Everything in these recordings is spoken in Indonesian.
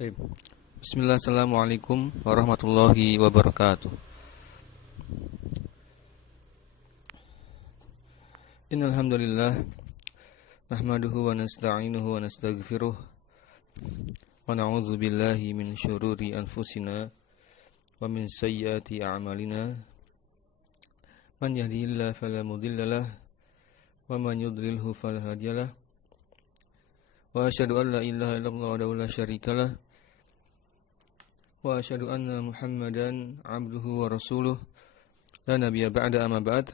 Baik. Bismillah, assalamualaikum warahmatullahi wabarakatuh. Innal hamdalillah nahmaduhu wa nasta'inuhu wa nastaghfiruh wa na'udzu billahi min syururi anfusina wa min sayyiati a'malina. Man yahdihillahu fala mudhillalah wa man yudlilhu fala hadiyalah. Wa asyhadu an la ilaha illallah wahdahu la syarikalah wa asyhadu anna Muhammadan abduhu wa rasuluh la nabiyya ba'da amma ba'd.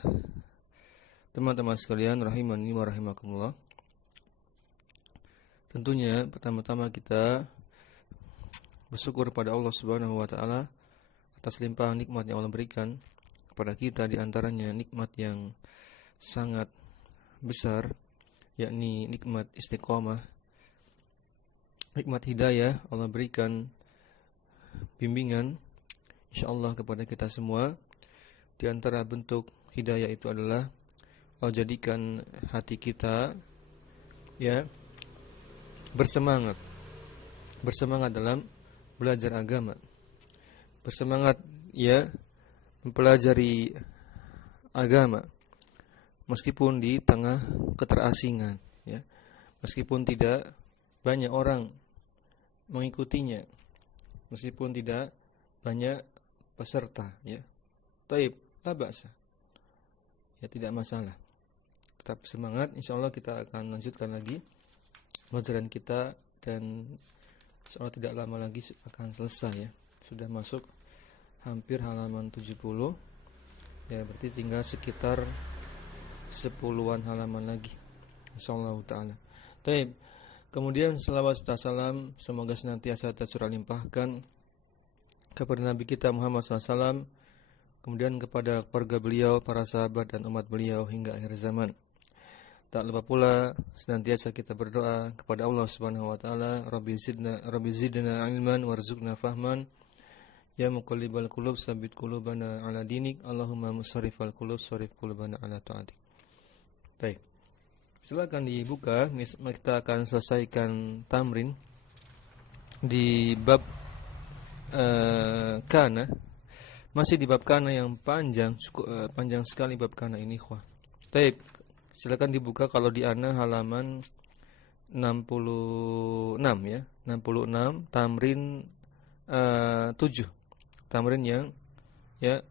Teman-teman sekalian rahimani wa rahimakumullah. Tentunya pertama-tama kita bersyukur pada Allah Subhanahu wa taala atas limpahan nikmat yang Allah berikan kepada kita, di antaranya nikmat yang sangat besar, yakni nikmat istiqomah, nikmat hidayah. Allah berikan bimbingan insyaallah kepada kita semua. Di antara bentuk hidayah itu adalah Allah jadikan hati kita bersemangat dalam belajar agama, bersemangat mempelajari agama meskipun di tengah keterasingan, meskipun tidak banyak orang mengikutinya, meskipun tidak banyak peserta, Taib, la ba'sa. Tidak masalah. Tetap semangat, insyaallah kita akan lanjutkan lagi pelajaran kita dan insyaallah tidak lama lagi akan selesai, Sudah masuk hampir halaman 70. Berarti tinggal sekitar 10-an halaman lagi insyaallah taala. Taib. Kemudian selawat serta salam semoga senantiasa tercurah limpahkan kepada Nabi kita Muhammad SAW, kemudian kepada keluarga beliau, para sahabat dan umat beliau hingga akhir zaman. Tak lupa pula senantiasa kita berdoa kepada Allah Subhanahu wa taala, Rabbi zidna ilman warzuqna fahman, ya muqallibal qulub tsabbit qulubana ala dinik, Allahumma musarrifal qulub sarrif qulubana ala ta'atik. Baik. Silakan dibuka, kita akan selesaikan tamrin di bab kana. Masih di bab kana yang panjang, panjang sekali bab kana ini, ikhwah. Baik, silakan dibuka kalau di ana halaman 66 66 tamrin 7. Tamrin yang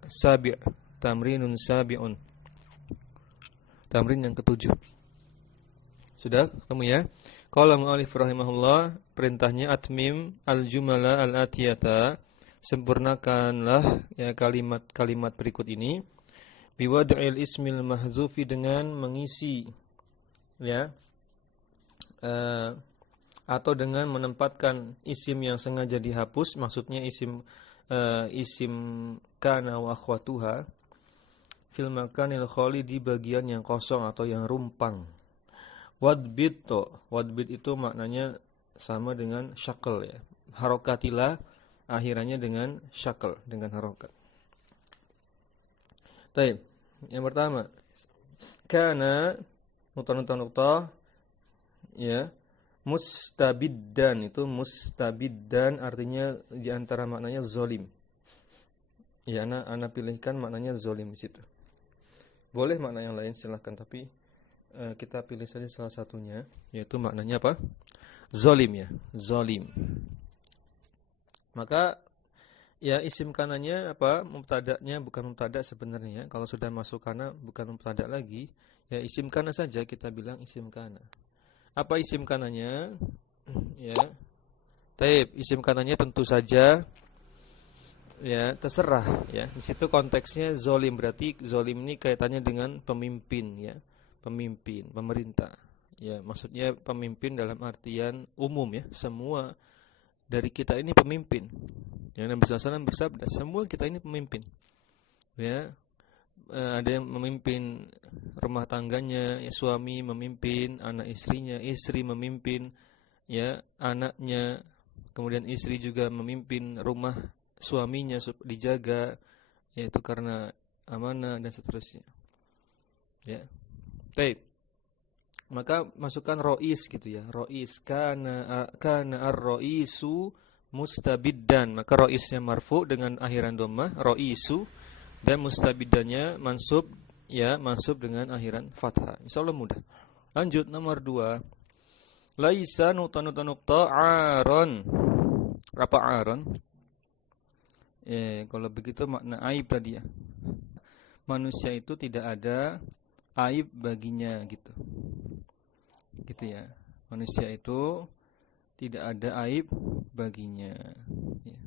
sabi', tamrinun sabi'un. Tamrin yang ketujuh. Sudah ketemu Qala mu'allif rahimahullah, perintahnya atmim al-jumala al-atiyata, sempurnakanlah kalimat-kalimat berikut ini, biwad'il ismil mahzufi, dengan mengisi atau dengan menempatkan isim yang sengaja dihapus, maksudnya isim kana wa akhwatuha, fil makanil khali, di bagian yang kosong atau yang rumpang. Wadbit itu maknanya sama dengan syakal, harokatilah akhirannya dengan syakal, dengan harokat. Baik, yang pertama kana nukta mustabiddan, itu mustabiddan artinya di antara maknanya zalim. Ana pilihkan maknanya zalim di situ. Boleh makna yang lain silahkan, tapi kita pilih saja salah satunya, yaitu maknanya apa? Zalim, zalim. Maka isim kananya apa? Mubtada'nya bukan mubtada sebenarnya. Kalau sudah masuk kana bukan mubtada lagi, isim kana saja, kita bilang isim kana. Apa isim kananya? Taib, isim kananya tentu saja terserah, Di situ konteksnya zalim, berarti zalim ini kaitannya dengan pemimpin, pemimpin, pemerintah. Maksudnya pemimpin dalam artian umum, semua dari kita ini pemimpin. Yang Nabi SAW bersabda, semua kita ini pemimpin. Ada yang memimpin rumah tangganya, suami memimpin anak istrinya, istri memimpin anaknya, kemudian istri juga memimpin rumah suaminya dijaga, yaitu karena amanah dan seterusnya. Baik. Maka masukkan rois gitu, rois, kana ar-roisu mustabiddan, maka roisnya marfu dengan akhiran dhammah, roisu, dan mustabiddannya mansub, ya mansub dengan akhiran fathah. Insyaallah mudah. Lanjut nomor 2. Laisa nukta aron. Apa aron? Kalau begitu makna aib tadi ya. Manusia itu tidak ada aib baginya gitu. Gitu ya. Manusia itu tidak ada aib baginya. Ya.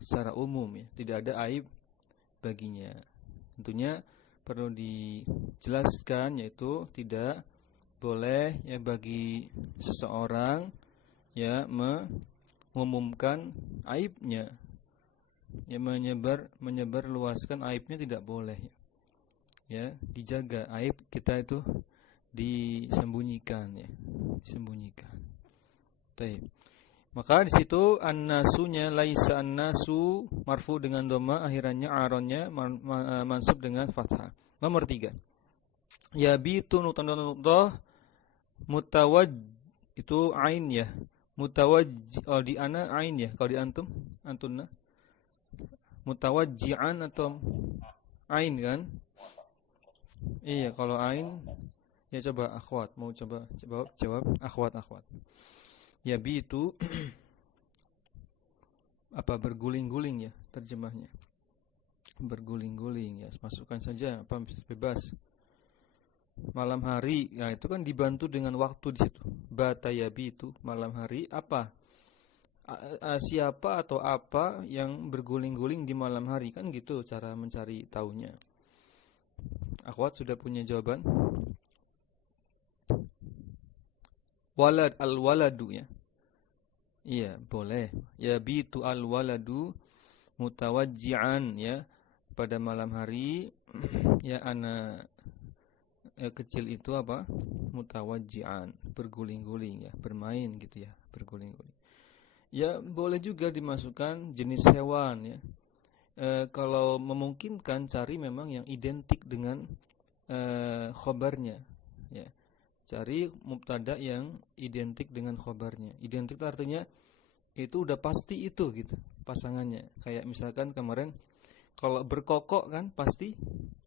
Secara umum ya, tidak ada aib baginya. Tentunya perlu dijelaskan yaitu tidak boleh ya bagi seseorang ya mengumumkan aibnya. Ya menyebar luaskan aibnya tidak boleh. Ya, dijaga aib kita itu disembunyikan ya, disembunyikan. Baik. Maka di situ an-nasunya laisa an-nasu marfu dengan dhamma, akhirannya aronnya mansub dengan fathah. Nomor 3. Yabitu nutah mutawaj itu ain ya. Di ana ain ya. Kalau di antunna mutawajji'an atau ain kan? Iya, kalau ain ya coba akhwat mau coba jawab akhwat. Yabitu apa berguling-guling ya terjemahnya. Berguling-guling ya, masukkan saja apa bebas. Malam hari, ya itu kan dibantu dengan waktu di situ. Bata yabitu, malam hari apa? Siapa atau apa yang berguling-guling di malam hari, kan gitu cara mencari taunya. Akhwat sudah punya jawaban? Walad al-waladu ya. Iya, boleh. Yabitu al-waladu mutawajji'an ya. Pada malam hari ya anak kecil itu apa? Mutawajji'an, berguling-guling ya, bermain gitu ya, berguling-guling. Ya, boleh juga dimasukkan jenis hewan ya. Kalau memungkinkan cari memang yang identik dengan khobarnya ya. Cari mubtada yang identik dengan khobarnya. Identik itu artinya itu udah pasti itu gitu pasangannya. Kayak misalkan kemarin kalau berkokok kan pasti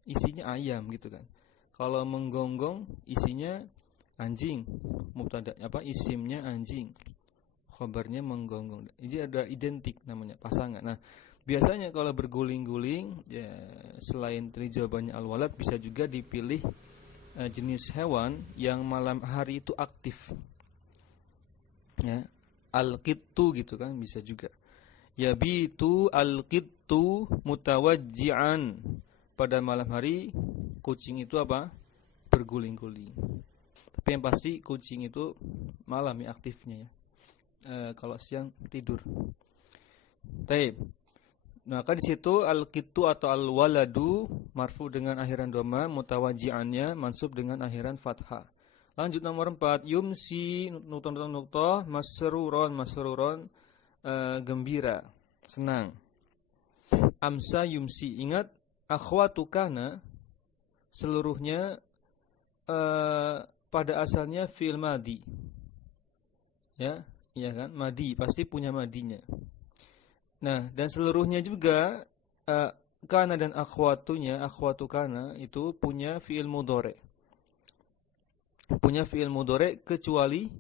isinya ayam gitu kan. Kalau menggonggong isinya anjing, mubtada isimnya anjing, khabarnya menggonggong. Jadi ada identik namanya pasangan. Nah, biasanya kalau berguling-guling ya selain dari jawabannya al-walad bisa juga dipilih jenis hewan yang malam hari itu aktif. Ya, al-qittu gitu kan bisa juga. Yabitu al-qittu mutawajji'an. Pada malam hari kucing itu apa? Berguling-guling. Tapi yang pasti kucing itu malam ya aktifnya ya. Kalau siang tidur. Taib. Maka di situ al-qittu atau al-waladu marfu dengan akhiran dhamma, mutawajji'annya mansub dengan akhiran fathah. Lanjut nomor 4, yumsi nuqtah masruron gembira, senang. Amsa yumsi, ingat akhwatu kana seluruhnya pada asalnya fi'il madi. Ya, iya kan? Madi pasti punya madinya. Nah, dan seluruhnya juga kana dan akhwatunya, akhwatu kana itu punya fi'il mudhari. Punya fi'il mudhari kecuali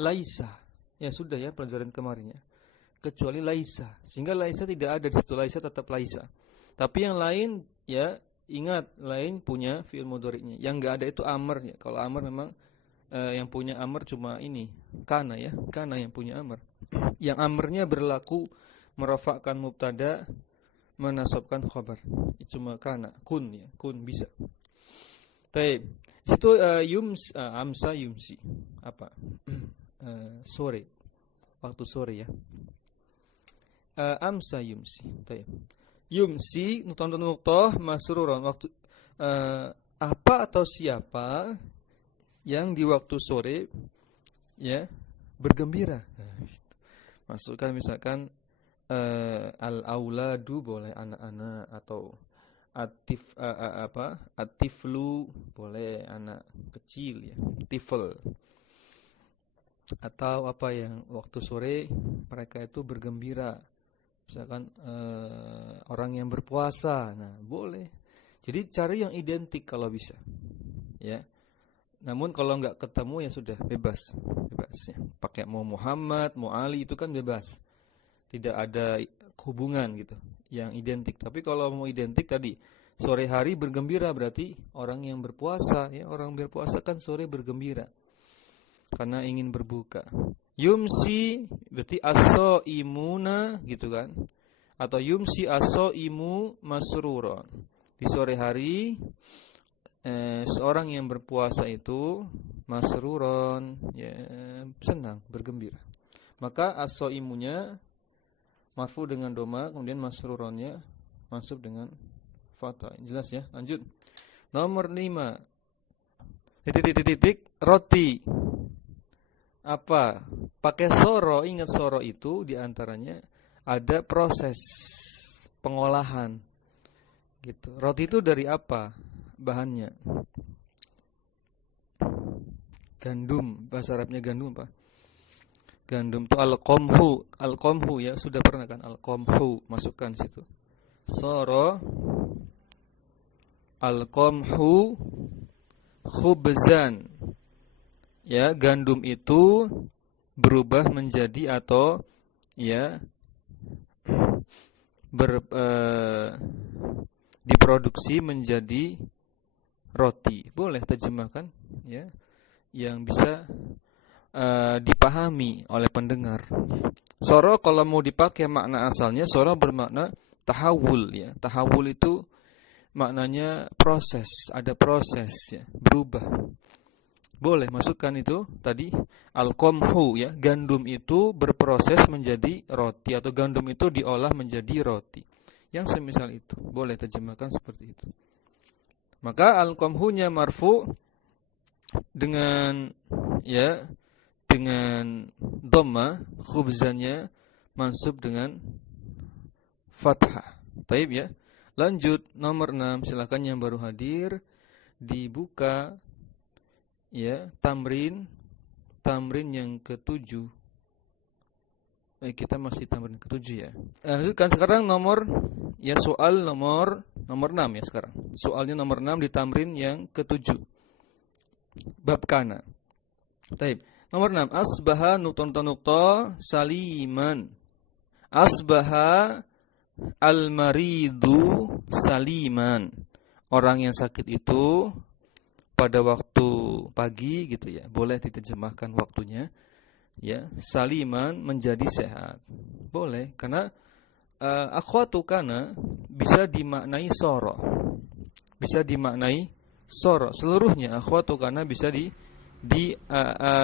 laisa. Ya sudah ya pelajaran kemarin ya. Kecuali laisa. Sehingga laisa tidak ada di situ, laisa tetap laisa. Tapi yang lain ya ingat, lain punya fi'il mudhari'nya. Yang enggak ada itu amr ya. Kalau amr memang yang punya amr cuma ini, kana ya. Kana yang punya amr. Yang amrnya berlaku merafakkan mubtada, menasabkan khabar. Cuma kana, kun ya, kun bisa. Baik. Situ amsa yumsi. Apa? Sore. Waktu sore ya. Amsa yumsi. Baik. Yumsi nuqtah masruron, waktu apa atau siapa yang di waktu sore ya bergembira. Nah, masukkan misalkan al-auladu boleh anak-anak, atau atiflu boleh anak kecil ya, tifl. Atau apa yang waktu sore mereka itu bergembira. Misalkan orang yang berpuasa. Nah, boleh. Jadi cari yang identik kalau bisa. Ya. Namun kalau nggak ketemu ya sudah bebas ya. Pakai mau Muhammad, mau Ali itu kan bebas. Tidak ada hubungan gitu yang identik. Tapi kalau mau identik tadi sore hari bergembira berarti orang yang berpuasa ya, orang berpuasa kan sore bergembira karena ingin berbuka. Yumsi berarti as-shaimuna gitu kan. Atau yumsi as-shaimu masruron. Di sore hari seorang yang berpuasa itu masruron ya, senang, bergembira. Maka as-shaimunya marfu dengan doma, kemudian masruronnya masuk dengan fathah. Jelas ya? Lanjut. Nomor 5. Titik roti. Apa? Pakai soro. Ingat soro itu diantaranya ada proses pengolahan. Gitu. Roti itu dari apa? Bahannya gandum. Bahasa Arabnya gandum apa? Gandum itu al-qamhu ya, sudah pernah kan al-qamhu, masukkan situ. Soro al-qamhu khubzan. Ya, gandum itu berubah menjadi atau ya diproduksi menjadi roti. Boleh terjemahkan ya, yang bisa dipahami oleh pendengar. Soro kalau mau dipakai makna asalnya, soro bermakna tahawul ya. Tahawul itu maknanya proses, ada proses ya, berubah. Boleh masukkan itu tadi al-qamhu ya, gandum itu berproses menjadi roti atau gandum itu diolah menjadi roti. Yang semisal itu, boleh terjemahkan seperti itu. Maka al-qamhunya marfu dengan ya dengan dhamma, khubzannya mansub dengan fathah. Taib ya. Lanjut nomor 6, silakan yang baru hadir dibuka ya, tamrin yang ke-7. Kita masih tamrin ke-7 ya. Lanjutkan sekarang nomor ya, soal nomor 6 ya sekarang. Soalnya nomor 6 di tamrin yang ke-7. Bab kana. Taib. Nomor 6, asbaha nukta saliman. Asbaha al-maridu saliman. Orang yang sakit itu pada waktu pagi gitu ya, boleh diterjemahkan waktunya ya, saliman menjadi sehat. Boleh, karena akhwatu kana bisa dimaknai soro. Bisa dimaknai soro. Seluruhnya akhwatu kana bisa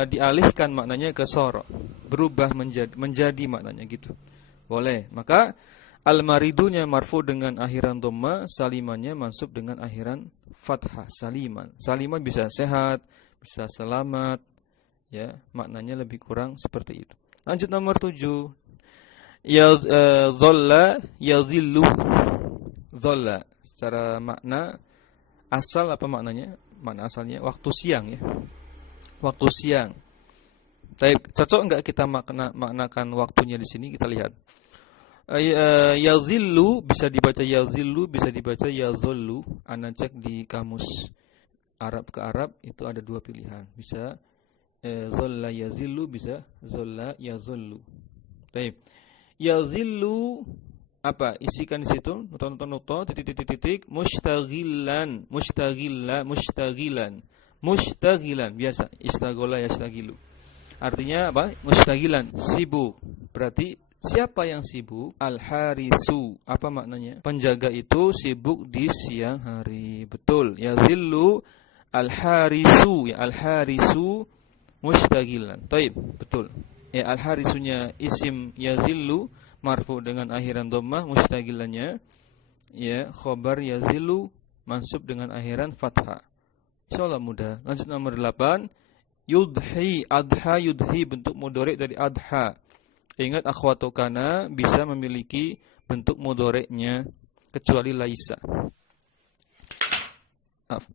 dialihkan maknanya ke soro. Berubah menjadi maknanya gitu. Boleh. Maka al-maridunya marfu dengan akhiran dhamma, salimannya mansub dengan akhiran fathah. Saliman. Saliman bisa sehat, bisa selamat. Ya, maknanya lebih kurang seperti itu. Lanjut nomor 7. Dhalla yadhillu. Dhalla secara makna asal apa maknanya? Makna asalnya waktu siang ya. Waktu siang. Tapi cocok enggak kita maknakan waktunya di sini? Kita lihat. Yazillu bisa dibaca yazillu, bisa dibaca yazullu. Ana cek di kamus Arab ke Arab itu ada dua pilihan. Bisa zalla yazillu, bisa zalla yazullu. Baik. Yazillu apa? Isikan di situ nukta titik mushtaghilan, mushtaghilan biasa istaghala yastaghilu. Artinya apa? Mushtaghilan, sibuk. Berarti siapa yang sibuk? Al-harisu. Apa maknanya? Penjaga itu sibuk di siang hari. Betul. Yazillu al-harisu. Ya, al-harisu mushtaghilan. Taib. Betul. Ya, al-harisunya isim yazillu marfu dengan akhiran dhammah, mushtaghilannya ya khobar yazillu mansub dengan akhiran fathah. Insyaallah mudah. Lanjut nomor 8. Yudhi, adha yudhi, bentuk mudhari dari adha. Ingat akhwatu kana bisa memiliki bentuk mudhari'nya kecuali laisa.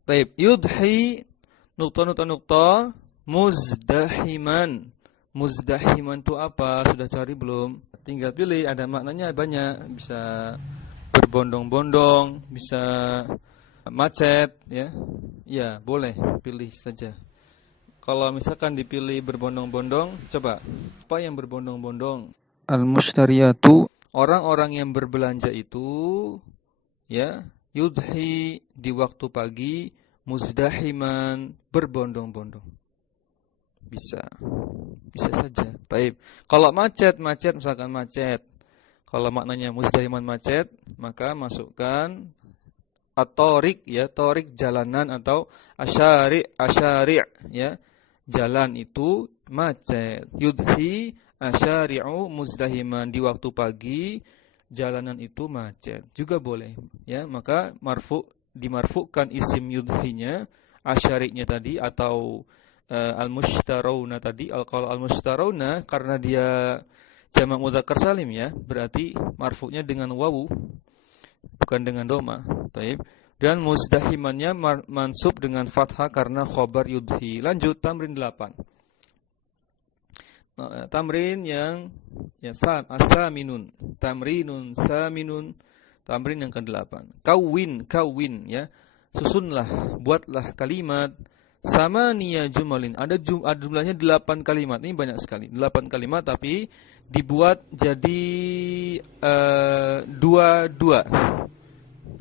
Baik, yudhi nukta muzdahiman. Muzdahiman itu apa? Sudah cari belum? Tinggal pilih, ada maknanya banyak. Bisa berbondong-bondong, bisa macet, ya. Ya, boleh, pilih saja. Kalau misalkan dipilih berbondong-bondong, coba. Apa yang berbondong-bondong? Al-mustariyatu. Orang-orang yang berbelanja itu, ya, yudhi di waktu pagi, muzdahiman, berbondong-bondong. Bisa saja. Baik. Kalau macet misalkan macet. Kalau maknanya muzdahiman macet, maka masukkan at-tariq, ya, tariq jalanan, atau asyari' ya. Jalan itu macet. Yudhi asyari'u muzdahiman, di waktu pagi jalanan itu macet. Juga boleh, ya. Maka dimarfu'kan isim yudhinya, asyari'nya tadi, atau al-mushtarawna tadi. Kalau al-mushtarawna karena dia jamak mudzakkar salim, ya, berarti marfu'nya dengan wawu, bukan dengan doma. Taib. Dan muzdahimannya mansub dengan fathah karena khobar yudhi. Lanjut tamrin 8. Tamrin yang as-saminun. Tamrinun saminun. Tamrin yang ke-8. Kawin, ya. Susunlah, buatlah kalimat samaniya jumalin. Ada jumlahnya 8 kalimat. Ini banyak sekali. 8 kalimat tapi dibuat jadi 2.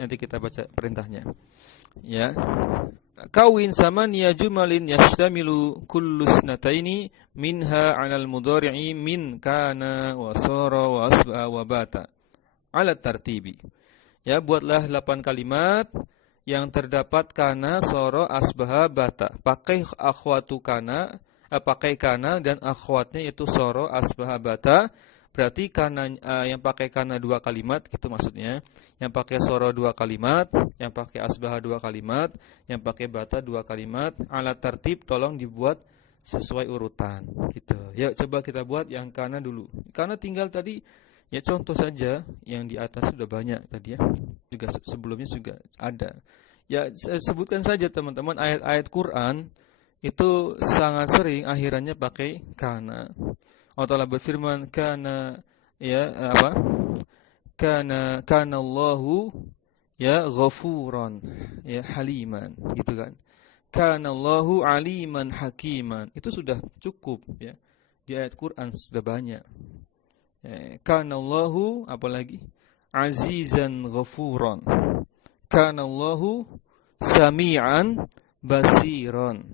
Nanti kita baca perintahnya. Ya. Kawin samaniya jumalin yashtamilu kullu snataini minha 'alal mudhari'i min kana wa sara wa asbaha wa bata 'ala tartibi. Ya, buatlah 8 kalimat yang terdapat kana, sara, asbaha, bata. Pakai akhwatu kana, pakai kana dan akhwatnya yaitu sara, asbaha, bata. Berarti kana yang pakai kana 2 kalimat, gitu maksudnya. Yang pakai sara 2 kalimat, yang pakai asbaha 2 kalimat, yang pakai bata 2 kalimat. Alat tertib tolong dibuat sesuai urutan, gitu. Ya, coba kita buat yang kana dulu. Kana tinggal tadi, ya contoh saja, yang di atas sudah banyak tadi, ya. Juga sebelumnya juga ada. Ya, sebutkan saja teman-teman, ayat-ayat Quran itu sangat sering akhirannya pakai kana. Allah Ta'ala berfirman kana, ya, apa? Kana Allahu, ya, ghafuran, ya, haliman, gitu kan. Kana Allahu aliman hakiman. Itu sudah cukup, ya. Di ayat Quran sudah banyak. Kana Allahu, apalagi? Azizan ghafuran. Kana Allahu sami'an basiran.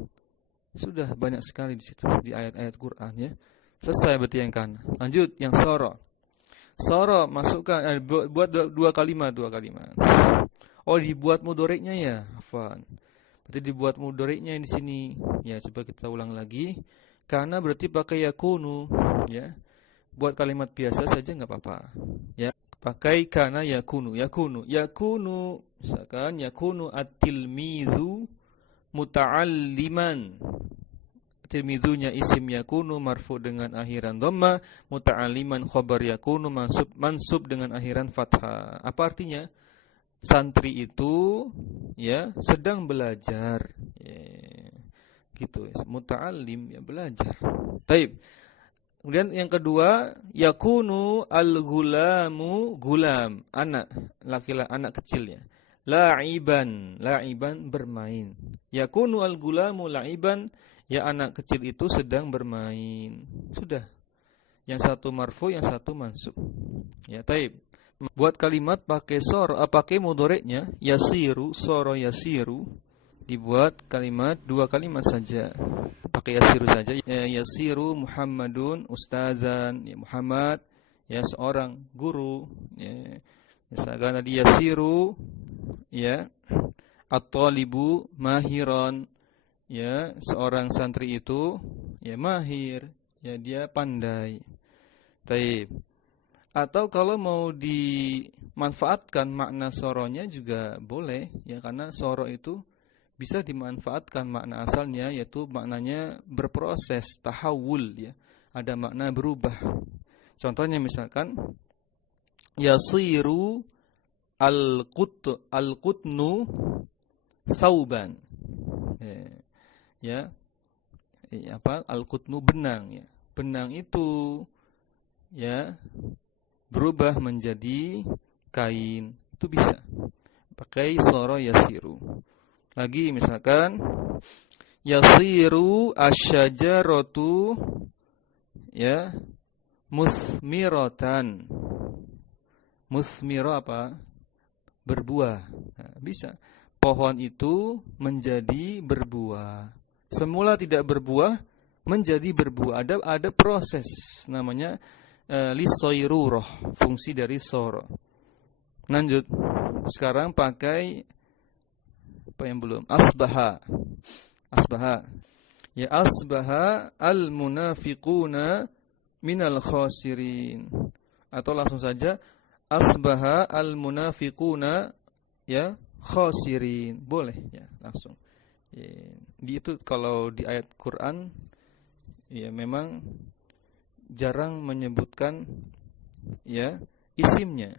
Sudah banyak sekali di situ di ayat-ayat Quran, ya. Selesai berarti yang kana. Lanjut yang sara. Sara masukkan buat 2 kalimat. Oh, dibuat mudhari'nya, ya. Afwan. Berarti dibuat mudhari'nya di sini. Ya, coba kita ulang lagi. Kana berarti pakai yakunu, ya. Buat kalimat biasa saja enggak apa-apa. Ya, pakai kana yakunu. Misalkan yakunu at-tilmizu muta'alliman. Tilmizunya isim yakunu marfu dengan akhiran dhamma, muta'alliman khabar yakunu mansub dengan akhiran fathah. Apa artinya? Santri itu, ya, sedang belajar, ya, gitu. Muta'allim, ya, belajar. Baik. Kemudian yang kedua, yakunu al-gulamu, gulam, anak laki-laki, anak kecil, ya. La'iban bermain. Yakunu al-gulamu la'iban, ya, anak kecil itu sedang bermain. Sudah. Yang satu marfu, yang satu mansub. Ya, taib. Buat kalimat pakai pakai mudhari'nya, yasiru, sara yasiru. Dibuat kalimat 2 kalimat saja. Pakai yasiru saja. Ya, yasiru Muhammadun ustazan, ya, Muhammad, ya, seorang guru, ya. Misalkan tadi yasiru, ya, at-talibu mahiran, ya, seorang santri itu, ya, mahir, ya, dia pandai. Taib. Atau kalau mau dimanfaatkan makna soronya juga boleh, ya, karena soro itu bisa dimanfaatkan makna asalnya, yaitu maknanya berproses, tahawul, ya. Ada makna berubah. Contohnya misalkan yasiru al-qutnu sauban. Ya. Apa? Al-qutnu benang, ya. benang itu ya berubah menjadi kain, itu bisa pakai soro yasiru. Lagi misalkan yasiru asyajaratu ya musmiratan. Musmiro apa? Berbuah. Nah, bisa. Pohon itu menjadi berbuah. Semula tidak berbuah, menjadi berbuah. Ada proses namanya lisoiruroh, fungsi dari soro. Lanjut. Sekarang pakai apa yang belum? Asbaha. Ya asbaha al-munafiquna minal khasirin. Atau langsung saja asbaha al-munafiquna ya khasirin. Boleh ya, langsung. Ya, itu kalau di ayat Quran ya memang jarang menyebutkan ya isimnya.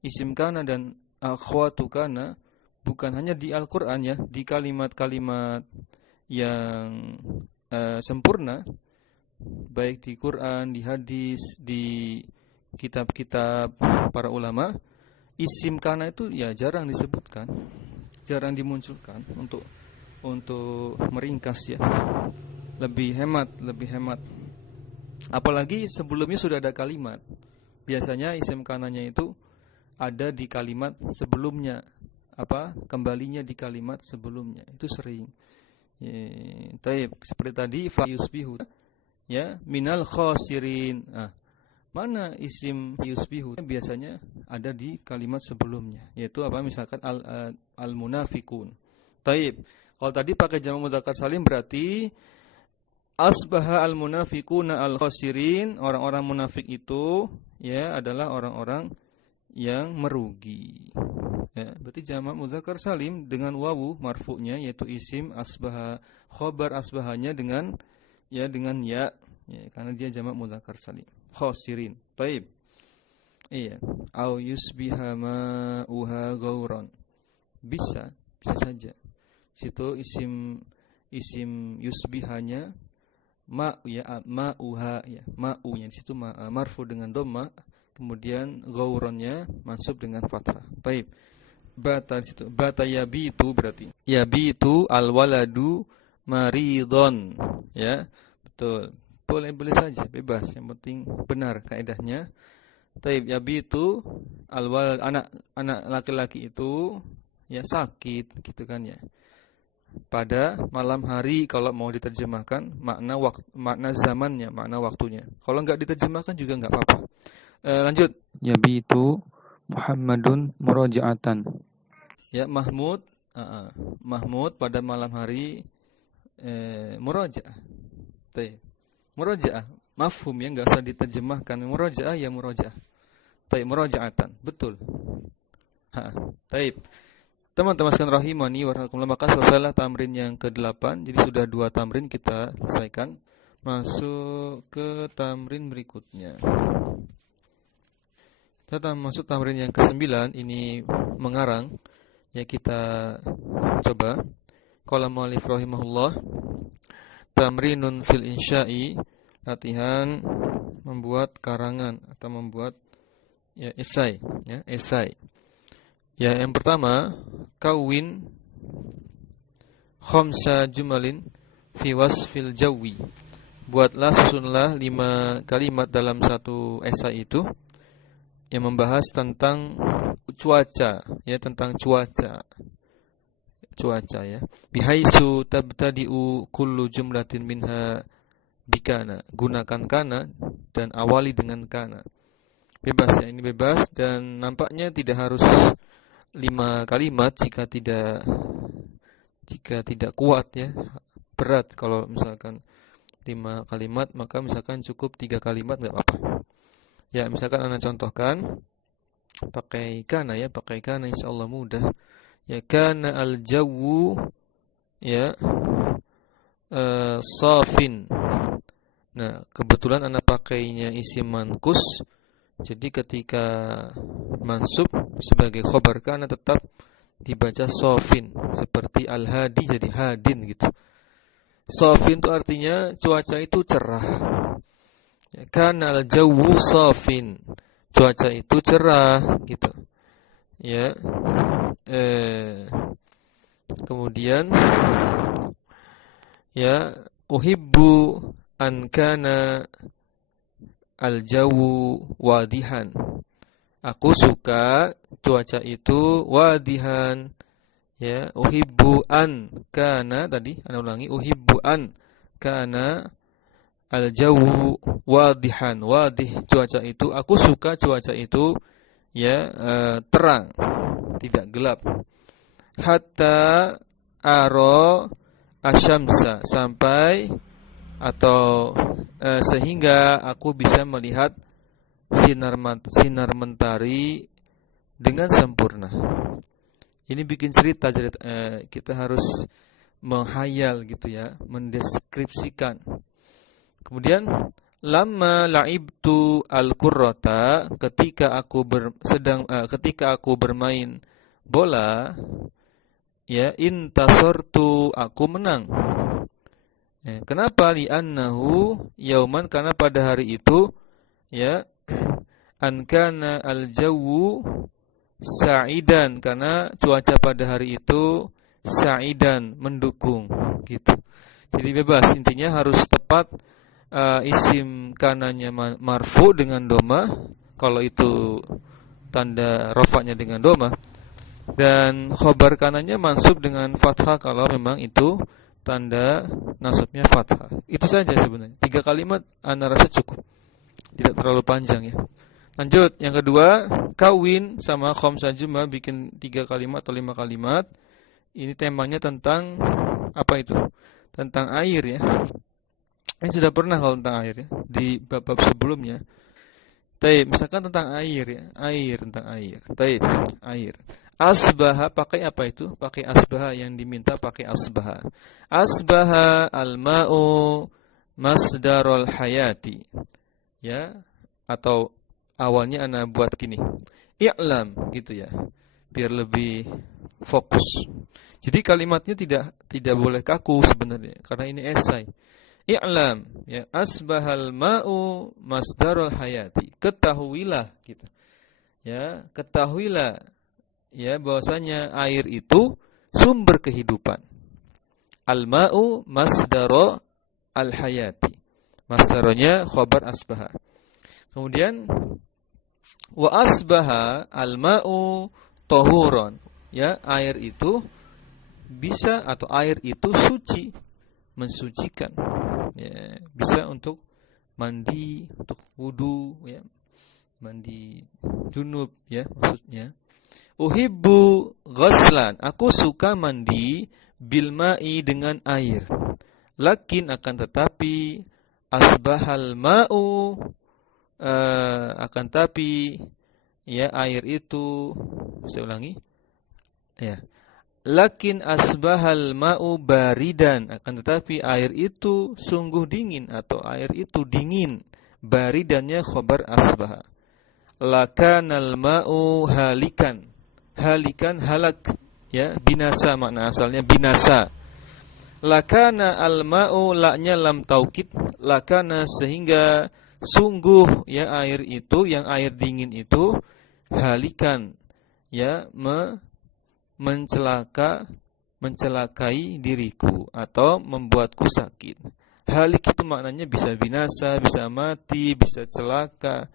Isim kana dan akhwatu kana bukan hanya di Al-Qur'an ya, di kalimat-kalimat yang sempurna baik di Quran, di hadis, di kitab-kitab para ulama, isim kana itu ya jarang disebutkan, jarang dimunculkan untuk meringkas ya. Lebih hemat. Apalagi sebelumnya sudah ada kalimat. Biasanya isim kananya itu ada di kalimat sebelumnya, kembalinya di kalimat sebelumnya. Itu sering. Seperti tadi fa yusbihu ya minal khasirin. Mana isim yusbihu biasanya ada di kalimat sebelumnya, yaitu misalkan al munafiqun. Kalau tadi pakai jamak mudzakkar salim berarti asbaha al munafiquna al khasirin, orang-orang munafik itu ya adalah orang-orang yang merugi. Ya, berarti jamak mudzakkar salim dengan wawu marfu'nya yaitu isim asbaha, khobar asbahanya dengan ya karena dia jamak mudzakkar salim. Khasirin. Baik. Iya, au yusbiha ma'uha ghauran. Bisa saja. Situ isim yusbihanya ma'uha ya, ma'unya di situ marfu dengan dhamma, kemudian ghaurannya mansub dengan fathah. Baik. Bata situ. Bata yabitu berarti. Yabitu alwaladu maridon. Ya. Betul. Boleh saja, bebas. Yang penting benar kaidahnya. Taib yabitu alwalad, anak laki-laki itu ya sakit gitu kan ya. Pada malam hari kalau mau diterjemahkan makna zamannya, makna waktunya. Kalau enggak diterjemahkan juga enggak apa-apa. Lanjut. Yabitu Muhammadun murajaatan. Ya Mahmud pada malam hari murajaah. Taib. Murajaah mafhum ya, enggak usah diterjemahkan. Murajaah ya murajaah. Taib murajaatan. Betul. Taib. Teman-teman sekalian rahimani wa rahimakumullah, maka selesailah tamrin yang ke-8. Jadi sudah 2 tamrin kita selesaikan. Masuk ke tamrin berikutnya. Kita masuk tamrin yang ke-9, ini mengarang. Ya kita coba. Qala mu'allif rahimahullah, tamrinun fil insya'i, latihan membuat karangan atau membuat ya esai, ya esai. Ya, yang pertama, kawin khamsa jumalin fi wasfil jawi. Buatlah, susunlah 5 kalimat dalam satu esai itu yang membahas tentang cuaca, ya, tentang cuaca ya. Bihaisu tabtadi'u kullu jumlatin minha bikana. Gunakan kana dan awali dengan kana. Bebas ya, ini bebas dan nampaknya tidak harus 5 kalimat jika tidak kuat ya, berat kalau misalkan 5 kalimat, maka misalkan cukup 3 kalimat enggak apa-apa. Ya, misalkan Anda contohkan pakai kana ya, insyaallah mudah. Ya, kana al-jawu ya safin. Nah, kebetulan Anda pakainya isim manqus. Jadi ketika mansub sebagai khobar kana tetap dibaca sofin, seperti al-hadi jadi hadin gitu. Sofin itu artinya cuaca itu cerah. Ya, kana al-jawu safin. Cuaca itu cerah gitu. Ya. Kemudian ya uhibbu an kana al-jawu wadihan. Aku suka cuaca itu wadihan. Ya, uhibbu an kana tadi ana ulangi uhibbu an kana al-jawu wadihan. Wadih cuaca itu, aku suka cuaca itu ya terang, tidak gelap. Hatta aro asyamsa, sampai atau sehingga aku bisa melihat sinar mentari dengan sempurna. Ini bikin cerita kita harus menghayal gitu ya, mendeskripsikan. Kemudian lamma la'ibtu al-qurrata, ketika aku bermain bola, ya intasortu, aku menang. Ya, kenapa? Li'annahu yauman, karena pada hari itu ya ankana al-jawu sa'idan, karena cuaca pada hari itu sa'idan, mendukung gitu. Jadi bebas, intinya harus tepat. Isim kananya marfu dengan doma kalau itu tanda rofaknya dengan doma, dan khobar kanannya mansub dengan fathah kalau memang itu tanda nasabnya fathah. Itu saja sebenarnya. 3 kalimat ana rasa cukup, tidak terlalu panjang ya. Lanjut, yang kedua, kawin sama khamsah jumlah, bikin 3 kalimat atau 5 kalimat. Ini temanya tentang apa itu? Tentang air ya. Ini sudah pernah kalau tentang air ya, di bab-bab sebelumnya. Taib, misalkan tentang air ya, tentang air. Taib, air. Asbaha, pakai apa itu? Pakai asbaha, yang diminta pakai asbaha. Asbaha al-ma'u masdarul hayati. Ya, atau awalnya ana buat gini. I'lam gitu ya. Biar lebih fokus. Jadi kalimatnya tidak boleh kaku sebenarnya, karena ini esai. I'lam, ya, asbahal ma'u masdarul hayati. Ketahuilah gitu. Ya, ketahuilah ya bahwasanya air itu sumber kehidupan. Al-ma'u masdaru al-hayati. Masdaronya khabar asbaha. Kemudian wa asbaha al-ma'u tahuran. Ya, air itu bisa, atau air itu suci, mensucikan. Ya, bisa untuk mandi, untuk wudu ya, mandi junub ya maksudnya. Uhibbu ghaslan, aku suka mandi bil ma'i, dengan air. Lakin, akan tetapi, asbahal ma'u, akan tapi ya air itu, saya ulangi ya, lakin asbahal ma'u baridan, akan tetapi air itu sungguh dingin, atau air itu dingin. Baridannya khabar asbaha. Lakanal ma'u halikan. Halikan halak ya, binasa, makna asalnya binasa. Lakana al ma'u, laknya lam taukid. Lakana, sehingga sungguh ya air itu, yang air dingin itu, halikan ya mencelakai diriku, atau membuatku sakit. Halik itu maknanya bisa binasa, bisa mati, bisa celaka.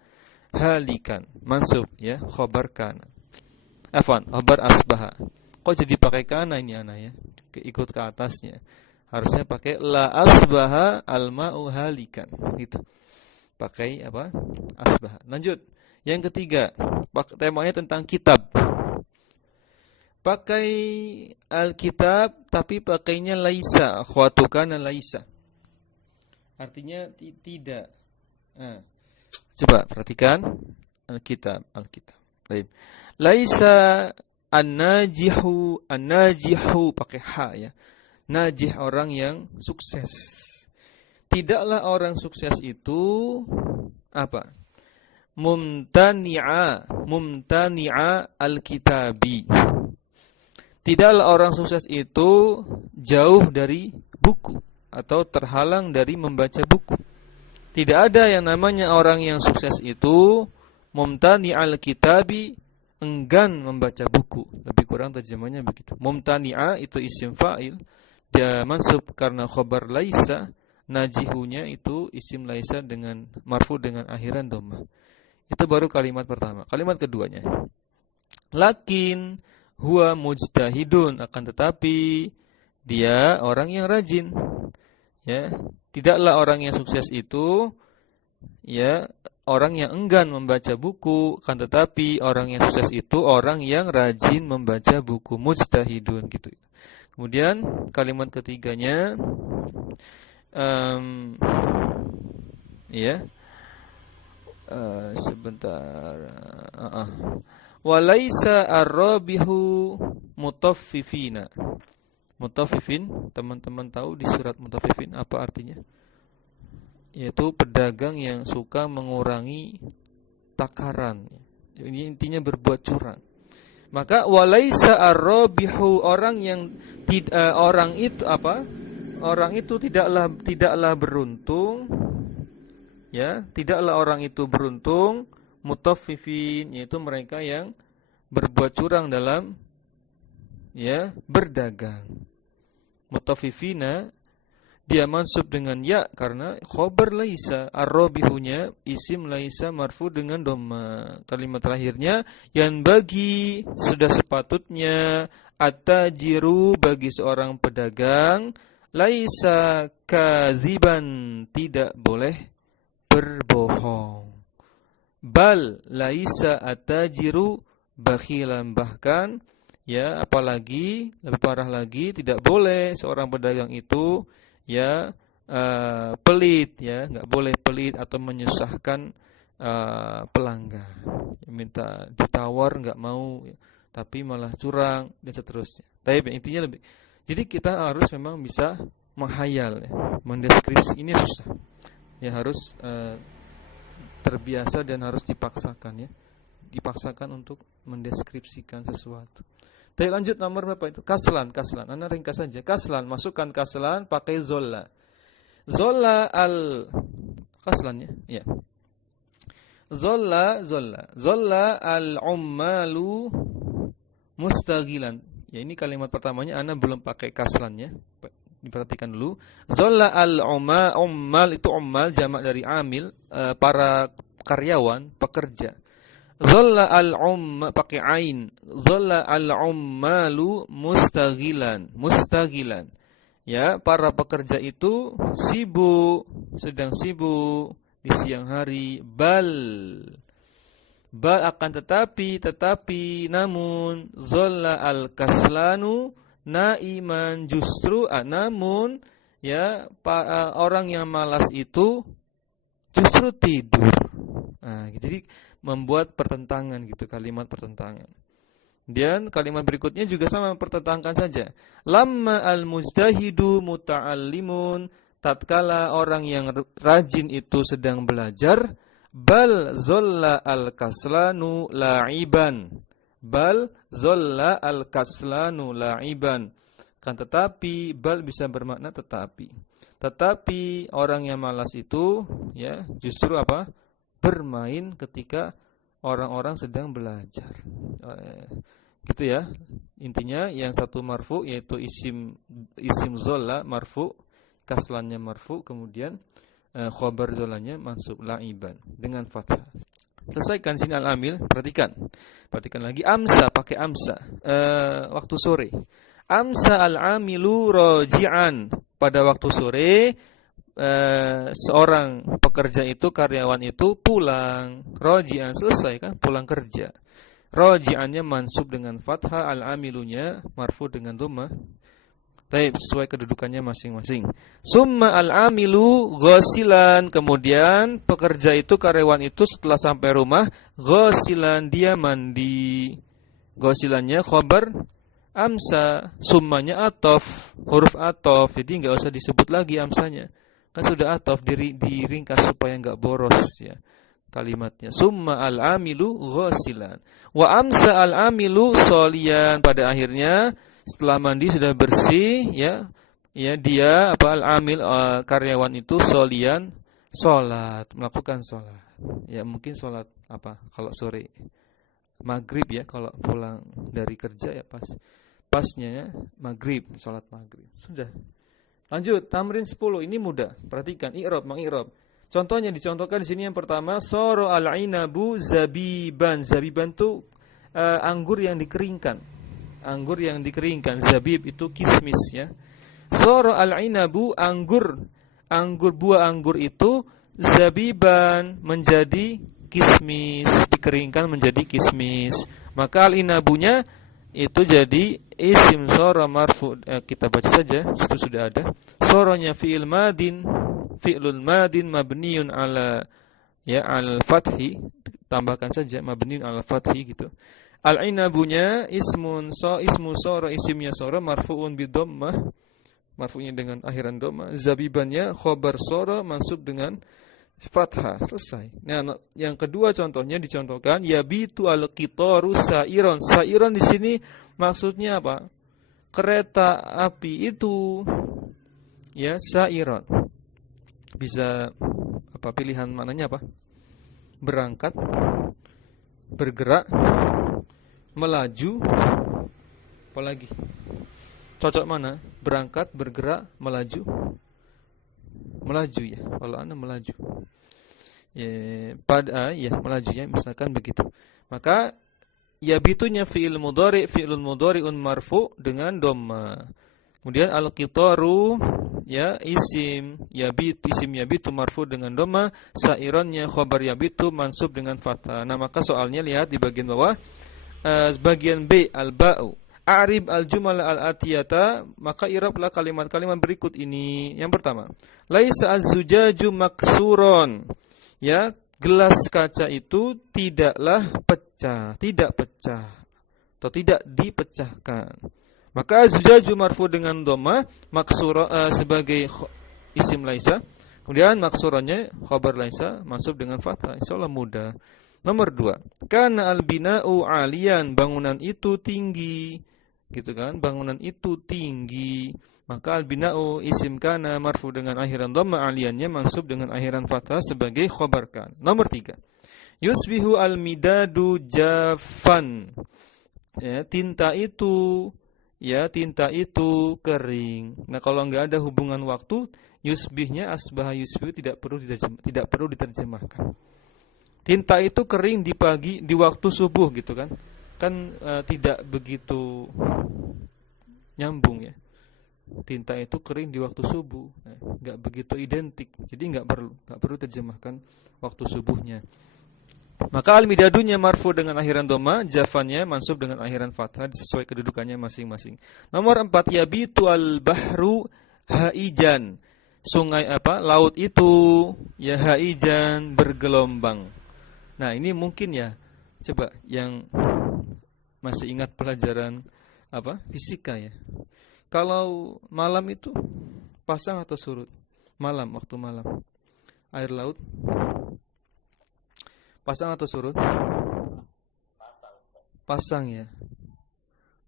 Halikan mansub ya, khabar kana. Khabar asbaha. Kok jadi pakai kana ini anak ya? Ikut ke atasnya. Harusnya pakai la asbaha al-ma'u halikan gitu. Pakai apa? Asbaha. Lanjut. Yang ketiga, temanya tentang kitab. Pakai Alkitab, tapi pakainya laisa, akhwatukana laisa. Artinya tidak. Coba perhatikan Alkitab. Baik. Laisa an-najihu pakai ha ya. Najih, orang yang sukses. Tidaklah orang sukses itu apa? Mumtani'a al-kitabi. Tidaklah orang sukses itu jauh dari buku, atau terhalang dari membaca buku. Tidak ada yang namanya orang yang sukses itu mumtani'al kitabi, enggan membaca buku. Lebih kurang terjemahnya begitu. Mumtani'a itu isim fa'il, dia mansub karena khabar laisa, najihunya itu isim laisa dengan marfu dengan akhiran dhammah. Itu baru kalimat pertama. Kalimat keduanya, lakin huwa mujtahidun, akan tetapi dia orang yang rajin. Ya, tidaklah orang yang sukses itu ya orang yang enggan membaca buku, kan tetapi orang yang sukses itu orang yang rajin membaca buku, mujtahidun gitu. Kemudian kalimat ketiganya sebentar. Walaisa ar-rabihu mutaffifina. Mutaffifin, teman-teman tahu di surat Mutaffifin apa artinya? Yaitu pedagang yang suka mengurangi takaran. Ini intinya berbuat curang. Maka walaisa ar-rabihu, orang itu tidaklah beruntung, ya, tidaklah orang itu beruntung, mutaffifin, yaitu mereka yang berbuat curang dalam ya berdagang. Mutaffifina dia mansub dengan ya karena khabar laisa, ar-rabihunya isim laisa marfu dengan dhamma. Kalimat terakhirnya yang bagi sudah sepatutnya at-tajiru bagi seorang pedagang, laisa kadziban tidak boleh berbohong. Bal laisa at-tajiru bakhilan, bahkan ya apalagi lebih parah lagi, tidak boleh seorang pedagang itu ya pelit, ya nggak boleh pelit atau menyusahkan pelanggan, minta ditawar nggak mau, tapi malah curang dan seterusnya. Tapi intinya lebih, jadi kita harus memang bisa menghayal, ya, mendeskripsi. Ini susah ya, harus terbiasa dan harus dipaksakan, ya, dipaksakan untuk mendeskripsikan sesuatu. Tapi lanjut nomor berapa itu? Kaslan. Anda ringkas saja. Kaslan, masukkan kaslan pakai zolla. Zolla al kaslannya, ya. Zolla al ummalu mustaghilan. Ya, ini kalimat pertamanya Anda belum pakai kaslannya. Diperhatikan dulu. Zolla al ummal itu ummal jamak dari amil, para karyawan, pekerja. Zalla al-umma pakai ain. Zalla al-ummalu mustaghilan. Ya, para pekerja itu sedang sibuk di siang hari. Bal akan tetapi namun zalla al-kaslanu naiman, justru namun ya orang yang malas itu justru tidur. Nah, jadi membuat pertentangan gitu, kalimat pertentangan. Dan kalimat berikutnya juga sama, pertentangkan saja. Lamma al-mujtahidu muta'allimun, tatkala orang yang rajin itu sedang belajar. Bal zolla al-kaslanu la'iban. Kan tetapi, bal bisa bermakna tetapi. Tetapi orang yang malas itu ya justru apa? Bermain ketika orang-orang sedang belajar. Gitu ya. Intinya yang satu marfu yaitu isim zolla marfu, kaslannya marfu, kemudian khobar zollanya mansub la'iban dengan fathah. Selesaikan sini al-amil, perhatikan lagi. Amsa, pakai amsa, waktu sore. Amsa al-amilu raji'an, pada waktu sore seorang pekerja itu, karyawan itu pulang. Raji'an, selesai kan, pulang kerja. Raji'annya mansub dengan fathah, al-amilunya marfu dengan dhammah. Baik, sesuai kedudukannya masing-masing. Summa al-amilu ghasilan, kemudian pekerja itu, karyawan itu setelah sampai rumah, ghasilan, dia mandi. Ghasilannya khabar amsa, summanya atof, huruf atof, jadi enggak usah disebut lagi amsanya. Kan sudah atof, diringkas supaya enggak boros ya kalimatnya. Summa al-amilu ghasilan. Wa amsa al-amilu solian, pada akhirnya setelah mandi sudah bersih ya dia al-amil karyawan itu solian Sholat, melakukan sholat. Ya mungkin sholat apa? Kalau sore maghrib ya, kalau pulang dari kerja ya pasnya ya, maghrib, sholat maghrib. Sudah. Lanjut, tamrin 10. Ini mudah. Perhatikan, i'rab, mengi'rab. Contohnya dicontohkan di sini yang pertama, soro al-inabu zabiban. Zabiban itu anggur yang dikeringkan. Anggur yang dikeringkan. Zabib itu kismis ya. Soro al-inabu buah anggur itu zabiban menjadi kismis, dikeringkan menjadi kismis. Maka al-inabunya itu jadi isim soro marfu. Kita baca saja, itu sudah ada. Soronya fi'il madin, fi'lul madin mabniun ala ya al-fathi, tambahkan saja mabniun ala fathi gitu. Al-inabunya ismu soro, isimnya soro marfuun bidammah, marfu'nya dengan akhiran dhamma. Zabibannya khobar soro mansub dengan fathah. Selesai. Nah, yang kedua contohnya dicontohkan yabitu al-qitaru sairon. Sairon di sini maksudnya apa? Kereta api itu ya sairon. Bisa apa pilihan maknanya apa? Berangkat, bergerak, melaju, apalagi? Cocok mana? Berangkat, bergerak, melaju. Melaju ya. Kalau Anda melaju. Ya, melaju ya, misalkan begitu. Maka yabitunya fi'il mudhari, fi'lun mudhari'un marfu dengan dhamma. Kemudian al-qitaru ya isim yabitu marfu dengan dhamma, saironnya khabar yabitu mansub dengan fathah. Nah, maka soalnya lihat di bagian bawah, bagian B al-ba'u. A'rib al-jumal al-atiyata, maka i'rablah kalimat-kalimat berikut ini. Yang pertama, laisa az-zujaju maksuron. Ya, gelas kaca itu tidaklah pecah, tidak pecah atau tidak dipecahkan. Maka az-zujaju marfu dengan dhamma, maksura sebagai isim laisa. Kemudian maksurannya khabar laisa mansub dengan fathah. Insyaallah mudah. Nomor 2, kana al-bina'u 'aliyan, bangunan itu tinggi. Gitu kan? Bangunan itu tinggi. Maka al-bina'u isim kana marfu dengan akhiran dhamma, 'aliyannya mansub dengan akhiran fathah sebagai khabar kan. Nomor 3, yusbihu al-midadu jaffan. Ya, tinta itu kering. Nah, kalau enggak ada hubungan waktu, yusbihnya asbaha yusbihu tidak perlu diterjemahkan. Tinta itu kering di waktu subuh gitu kan. Kan tidak begitu nyambung ya. Tinta itu kering di waktu subuh. Nah, enggak begitu identik. Jadi enggak perlu terjemahkan waktu subuhnya. Maka al-midadunya marfu dengan akhiran dhamma, jafannya mansub dengan akhiran fathah sesuai kedudukannya masing-masing. Nomor 4, yabitu al-bahru haijan. Sungai apa? Laut itu ya haijan, bergelombang. Nah, ini mungkin ya, coba yang masih ingat pelajaran apa? Fisika ya. Kalau malam itu pasang atau surut? Malam, waktu malam. Air laut pasang atau surut? Pasang ya.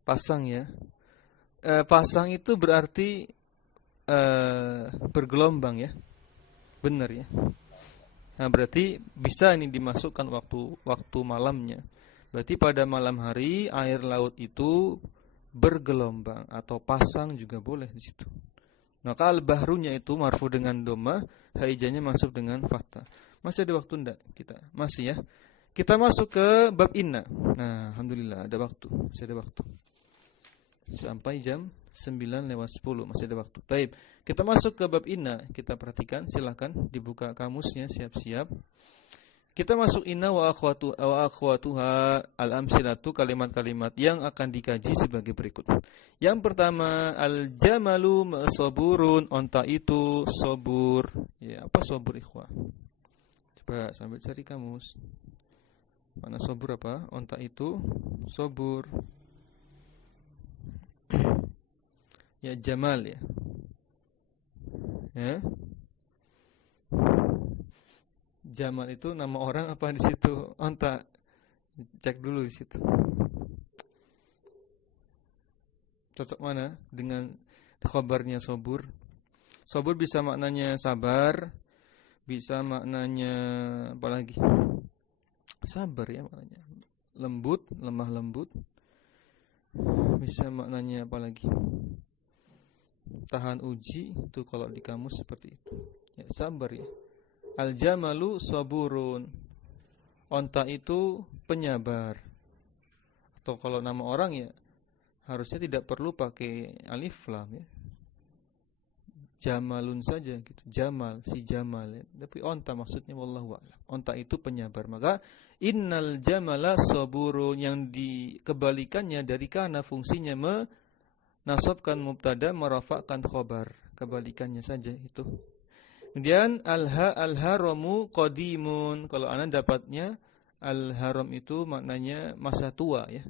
Pasang ya. Pasang itu berarti bergelombang ya. Benar ya. Nah, berarti bisa ini dimasukkan waktu malamnya. Berarti pada malam hari air laut itu bergelombang atau pasang juga boleh di situ. Maka al-bahrunya itu marfu dengan dhamma, haijannya masuk dengan fathah. Masih ada waktu enggak kita? Masih ya. Kita masuk ke bab inna. Nah, alhamdulillah ada waktu. Masih ada waktu. Sampai jam 9:10 masih ada waktu. Baik, kita masuk ke bab inna. Kita perhatikan, silakan dibuka kamusnya, siap-siap. Kita masuk inna wa akhwatuha al-amsilatu, kalimat-kalimat yang akan dikaji sebagai berikut. Yang pertama, al-jamalu saburun, onta itu sobur. Ya, apa sobur ikhwah? Coba sambil cari kamus. Mana sobur apa? Onta itu sobur. Ya, jamal ya. Ya. Jamal itu nama orang apa di situ? Onta. Cek dulu di situ. Cocok mana dengan khabarnya sobur? Sobur bisa maknanya sabar, Bisa maknanya apa lagi? Sabar ya maknanya. Lembut, lemah lembut. Bisa maknanya apa lagi? Tahan uji, itu kalau di kamus seperti itu. Ya, sabar ya. Al-jamalu saburun. Onta itu penyabar. Atau kalau nama orang ya harusnya tidak perlu pakai alif lam ya. Jamalun saja gitu. Jamal, si Jamal ya. Tapi onta maksudnya wallahu a'lam. Onta itu penyabar. Maka innal jamala saburun, yang dikebalikannya dari kana fungsinya menasabkan mubtada, merafa'kan khobar. Kebalikannya saja itu. Kemudian al-haramu qadimun. Kalau ana dapatnya al-haram itu maknanya masa tua ya.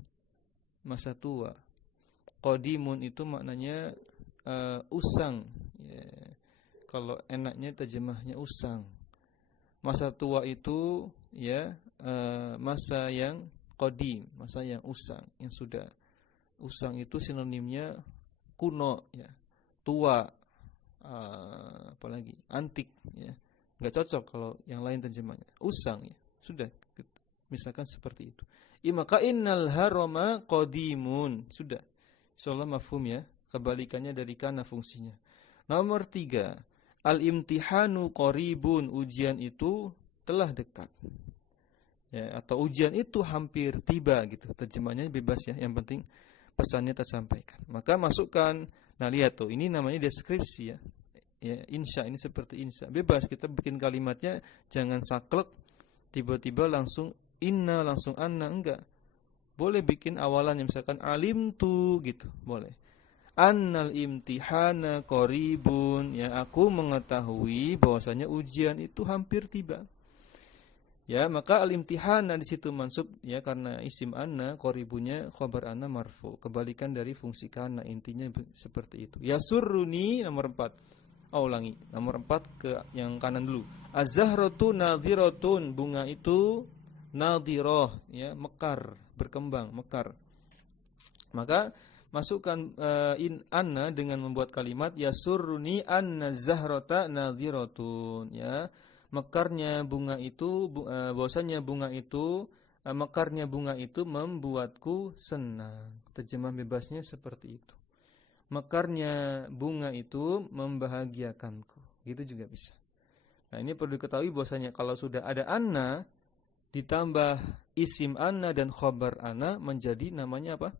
Masa tua. Qadimun itu maknanya usang ya. Kalau enaknya terjemahnya usang. Masa tua itu ya masa yang qadim, masa yang usang, yang sudah usang itu sinonimnya kuno ya, tua, apalagi antik ya. Enggak cocok kalau yang lain terjemahnya. Usang ya. Sudah misalkan seperti itu. Maka innal harama qadimun. Sudah. Insyaallah mafhum ya. Kebalikannya dari kana fungsinya. Nomor 3, al-imtihanu qaribun, ujian itu telah dekat. Ya, atau ujian itu hampir tiba gitu. Terjemahnya bebas ya, yang penting pesannya tersampaikan. Maka masukkan, nah lihat tuh, ini namanya deskripsi ya. Ya, insya ini seperti insya. Bebas kita bikin kalimatnya, jangan saklek tiba-tiba langsung inna, langsung anna, enggak. Boleh bikin awalannya misalkan alimtu gitu, boleh. Annal imtihana qaribun, ya aku mengetahui bahwasanya ujian itu hampir tiba. Ya, maka al-imtihana di situ mansub ya karena isim anna, qaribunya khabar anna marfu. Kebalikan dari fungsi kana, intinya seperti itu. Yasurruni nomor 4. Ulangi. Nomor 4 ke yang kanan dulu. Az-zahratu nadhiratun, bunga itu nadhirah ya, mekar, berkembang, mekar. Maka masukkan in anna dengan membuat kalimat yasurruni anna zahrata nadhiratun ya. Mekarnya bunga itu bahwasanya bunga itu mekarnya bunga itu membuatku senang. Terjemah bebasnya seperti itu. Mekarnya bunga itu membahagiakanku. Gitu juga bisa. Nah, ini perlu diketahui bahwasanya kalau sudah ada anna ditambah isim anna dan khabar anna menjadi namanya apa?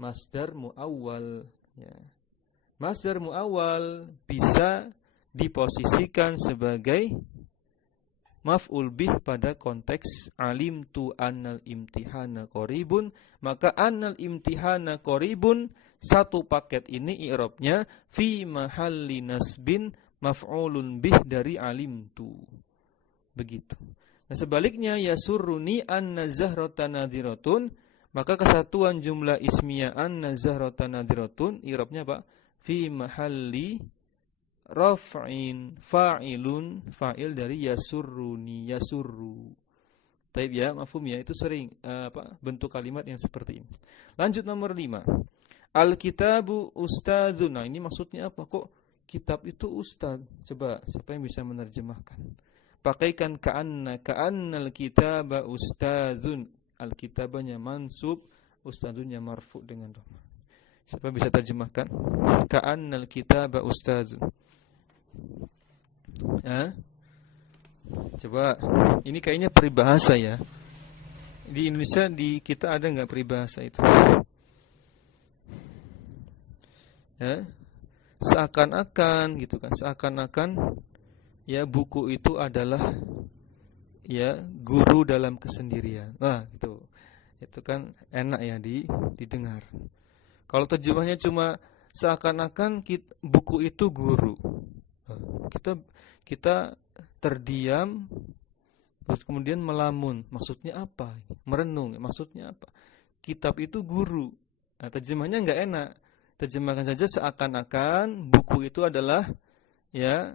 Masdar muawwal ya. Masdar muawwal bisa diposisikan sebagai maf'ul bih pada konteks alimtu annal imtihana qaribun, maka annal imtihana qaribun satu paket ini i'rabnya fi mahalli nasbin maf'ulun bih dari alimtu. Begitu. Nah, sebaliknya yasurruni anna zahrata nadhiratun, maka kesatuan jumlah ismiyah anna zahrata nadhiratun i'rabnya apa? Fi mahalli raf'in fa'ilun, fa'il dari yasurruni, yasurru. Taib ya, mafhum ya, itu sering bentuk kalimat yang seperti ini. Lanjut nomor 5. Al-kitabu ustadzun. Nah, ini maksudnya apa? Kok kitab itu ustaz? Coba siapa yang bisa menerjemahkan? Pakaikan ka'annal kitaba ustadzun. Al-kitabanya mansub, ustadzunnya marfu dengan dhamma. Siapa bisa terjemahkan? Ka'annal kitaba ustadzun. Coba, ini kayaknya peribahasa ya. Di Indonesia di kita ada nggak peribahasa itu? Ya, seakan-akan gitu kan, seakan-akan ya buku itu adalah ya guru dalam kesendirian. Wah, itu kan enak ya didengar. Kalau terjemahnya cuma seakan-akan buku itu guru. Kita terdiam terus kemudian melamun. Maksudnya apa? Merenung. Maksudnya apa? Kitab itu guru. Nah, terjemahnya enggak enak. Terjemahkan saja seakan-akan buku itu adalah ya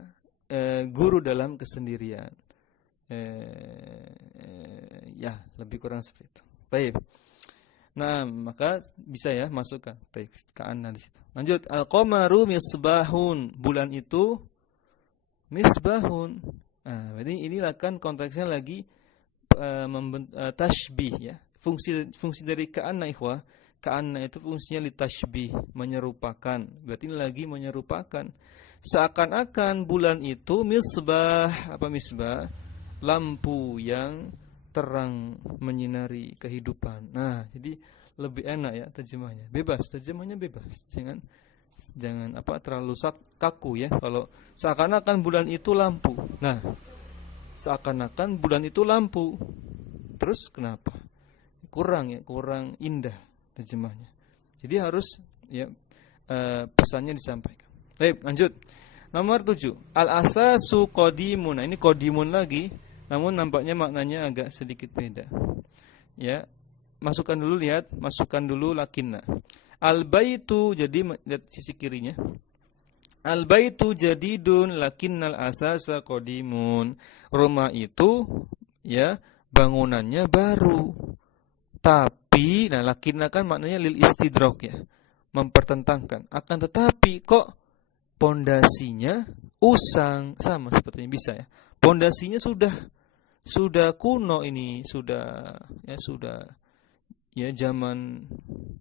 guru dalam kesendirian. Ya, lebih kurang seperti itu. Baik. Nah, maka bisa ya masukkan. Baik, ka'anna di situ. Lanjut, al-qamaru misbahun. Bulan itu misbahun. Berarti inilah kan konteksnya lagi tashbih ya. Fungsi dari ka'anna ikhwah, ka'anna itu fungsinya litashbih, menyerupakan. Berarti ini lagi menyerupakan. Seakan-akan bulan itu misbah, apa misbah? Lampu yang terang menyinari kehidupan. Nah, jadi lebih enak ya terjemahnya. Bebas, terjemahnya bebas. Jangan terlalu kaku ya. Kalau seakan-akan bulan itu lampu. Nah, seakan-akan bulan itu lampu. Terus kenapa? Kurang indah terjemahnya. Jadi harus ya pesannya disampaikan. Baik, lanjut. Nomor 7. Al-asasu qadimun. Nah, ini qadimun lagi, namun nampaknya maknanya agak sedikit beda. Ya. Masukkan dulu lakinna. Al-baitu, jadi lihat sisi kirinya. Al-baitu jadidun lakinnal asasa qadimun. Rumah itu ya bangunannya baru. Tapi lakinna kan maknanya lil istidrak ya. Mempertentangkan. Akan tetapi kok pondasinya usang, sama sepertinya bisa ya. Pondasinya sudah kuno ini, sudah zaman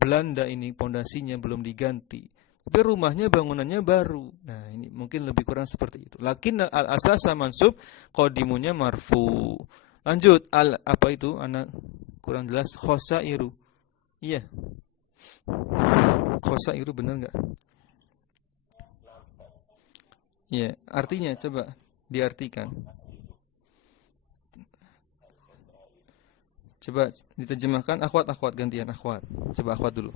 Belanda ini, pondasinya belum diganti. Tapi rumahnya bangunannya baru. Nah, ini mungkin lebih kurang seperti itu. Lakin al-asasa mansub, qadimunnya marfu. Lanjut, apa itu? Anak kurang jelas. Khosairu. Iya. Khosairu benar enggak? Iya, artinya coba diartikan. Coba diterjemahkan akhwat gantian akhwat. Coba akhwat dulu.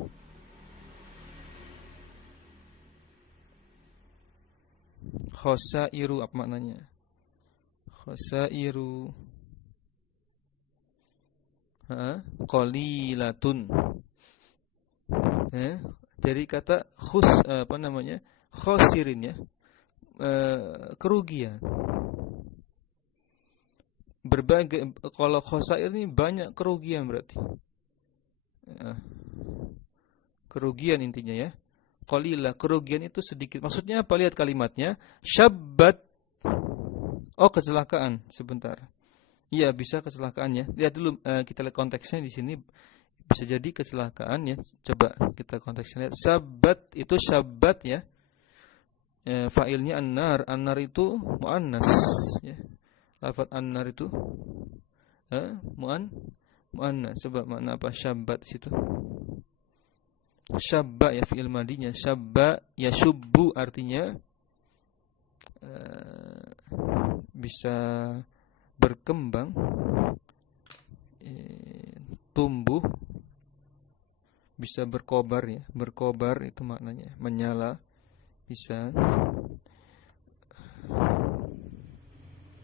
Khosairu apa maknanya? Khosairu qalilatun. Jadi kata khosirin ya. Kerugian. Berbagai, kalau khosair ini banyak kerugian berarti. Kerugian intinya ya. Qalila, kerugian itu sedikit. Maksudnya apa? Lihat kalimatnya. Syabbat. Oh, kecelakaan. Sebentar. Iya, bisa kecelakaan ya. Lihat dulu, kita lihat konteksnya di sini. Bisa jadi kecelakaan ya. Coba kita konteksnya lihat. Syabbat itu syabbat ya. Fa'ilnya an-nar. An-nar itu mu'annas ya. Lafaz an-nar itu mu'annas. Coba makna apa syabbat situ? Syabba ya fi'il madinya. Syabba yashubbu artinya bisa berkembang, tumbuh, bisa berkobar ya. Berkobar itu maknanya menyala, bisa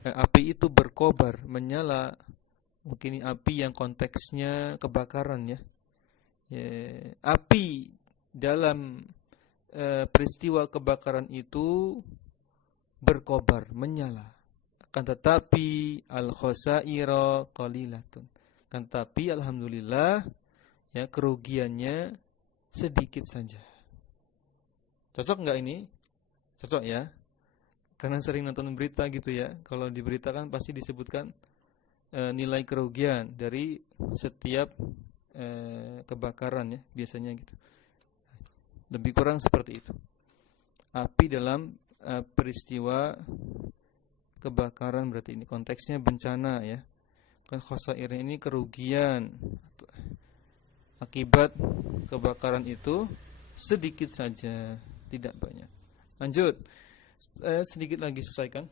api itu berkobar, menyala. Mungkin ini api yang konteksnya kebakaran ya. Api dalam peristiwa kebakaran itu berkobar, menyala. Akan tetapi al-khosaira qalilatun. Akan tetapi alhamdulillah ya kerugiannya sedikit saja. Cocok enggak ini? Cocok ya. Karena sering nonton berita gitu ya. Kalau di berita kan pasti disebutkan nilai kerugian dari setiap kebakaran ya, biasanya gitu. Lebih kurang seperti itu. Api dalam peristiwa kebakaran berarti ini konteksnya bencana ya. Kan khosair ini kerugian akibat kebakaran itu sedikit saja, tidak banyak. Lanjut. Sedikit lagi selesaikan.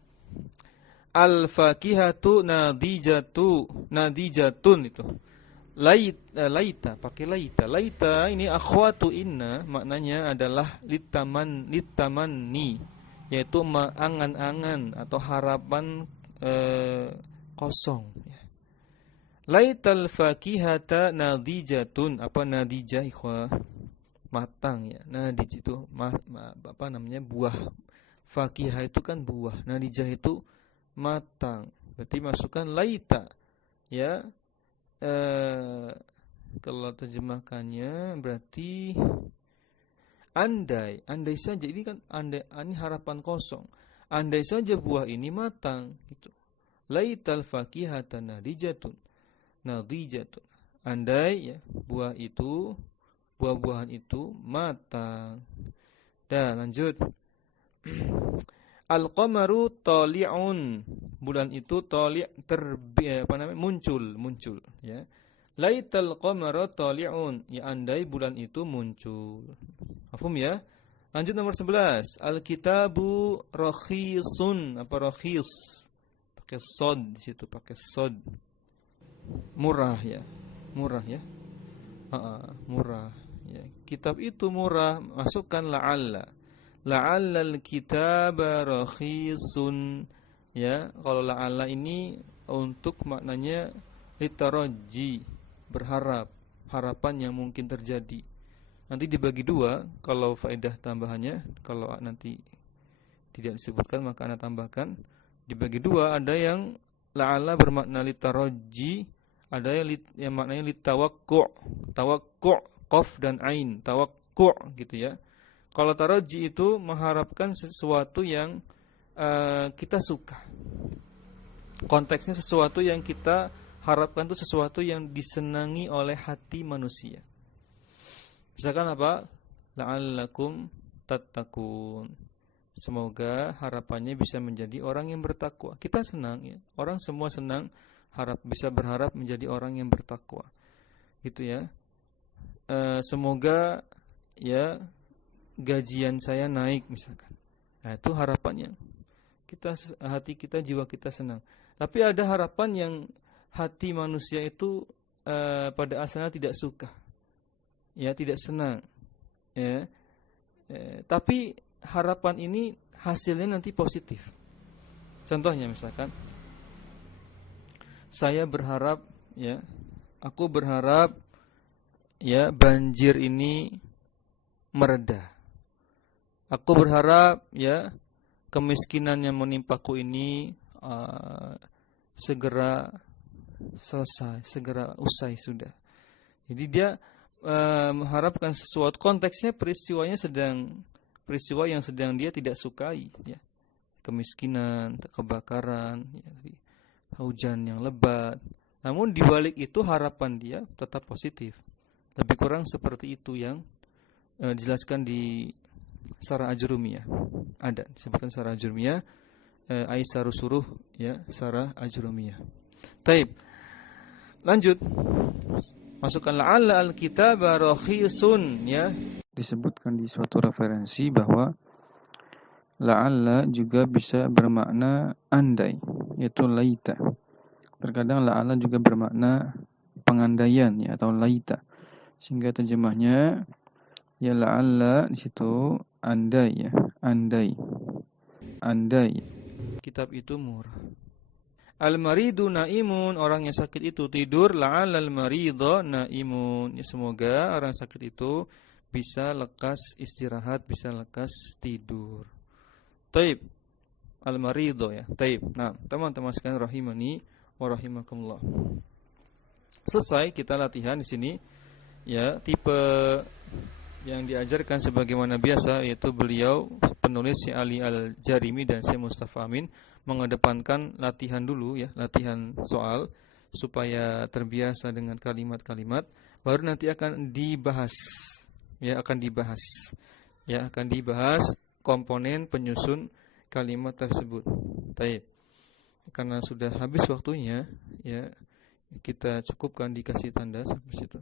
Al-fakihatu nadijatun itu. Laita, pakai laita. Laita ini akhwatu inna, maknanya adalah litamanni, yaitu angan-angan atau harapan kosong ya. Laital fakihata nadijatun, apa nadijah ikhwah? Matang ya. Nadij itu buah. Fakihah itu kan buah. Nadijah itu matang. Berarti masukkan laita ya. Kalau terjemahkannya berarti andai saja. Ini kan andai, ini harapan kosong. Andai saja buah ini matang gitu. Laital fakihata nadijatun. Nadijatun. Andai ya buah-buahan itu matang. Dan lanjut. Al-qamaru tali'un. Bulan itu tali' muncul ya. Laital qamara tali'un. Ya andai bulan itu muncul. Paham ya? Lanjut nomor 11. Al-kitabu rakhisun. Apa rakhis? Pakai sod di situ, pakai sod. Murah ya. Murah ya. Murah ya. Kitab itu murah, masukkan la'alla. La'allal kitaba rakhisun. Ya, kalau la'alla ini untuk maknanya litaraji, berharap, harapan yang mungkin terjadi. Nanti dibagi dua kalau faedah tambahannya, kalau nanti tidak disebutkan maka Anda tambahkan. Dibagi dua, ada yang la'alla bermakna litaraji, ada yang maknanya litawakku'. Tawakku' qaf dan ain, tawakku' gitu ya. Kalau taraji itu mengharapkan sesuatu yang kita suka. Konteksnya sesuatu yang kita harapkan itu sesuatu yang disenangi oleh hati manusia. Misalkan apa? La'allakum tattaqun. Semoga harapannya bisa menjadi orang yang bertakwa. Kita senang ya. Orang semua senang bisa berharap menjadi orang yang bertakwa. Gitu ya. Semoga ya gajian saya naik misalkan. Nah, itu harapannya. Hati kita, jiwa kita senang. Tapi ada harapan yang hati manusia itu pada asalnya tidak suka. Ya, tidak senang. Ya. Tapi harapan ini hasilnya nanti positif. Contohnya misalkan saya berharap ya, aku berharap ya banjir ini mereda. Aku berharap ya kemiskinan yang menimpaku ini segera selesai, segera usai sudah. Jadi dia mengharapkan sesuatu, konteksnya peristiwa yang sedang dia tidak sukai ya. Kemiskinan, kebakaran, ya, hujan yang lebat. Namun di balik itu harapan dia tetap positif. Lebih kurang seperti itu yang dijelaskan di Sarah Ajrumiyah. Ada disebutkan Sarah Ajrumiyah, Aisyah Rusuruh ya, Sarah Ajrumiyah. Taib. Lanjut. Masukkan la'alla al-kitaba rakhisun ya. Disebutkan di suatu referensi bahwa la'alla juga bisa bermakna andai, yaitu laita. Terkadang la'alla juga bermakna pengandaian ya, atau laita. Sehingga terjemahnya ya la'alla di situ andai ya, andai. Kitab itu murah. Al-maridu naimun, orang yang sakit itu tidur. La'allal maridu naimun. Ya, semoga orang sakit itu bisa lekas istirahat, bisa lekas tidur. Taib. Al-maridu ya. Taib. Nah, teman-teman sekalian rahimani wa rahimakumullah. Selesai kita latihan di sini. Ya, tipe yang diajarkan sebagaimana biasa, yaitu beliau penulis Syekh Ali Al-Jarimi dan Syekh Mustafa Amin mengedepankan latihan dulu ya, latihan soal supaya terbiasa dengan kalimat-kalimat, baru nanti akan dibahas ya, akan dibahas komponen penyusun kalimat tersebut. Baik. Karena sudah habis waktunya ya, kita cukupkan dikasih tanda sampai situ.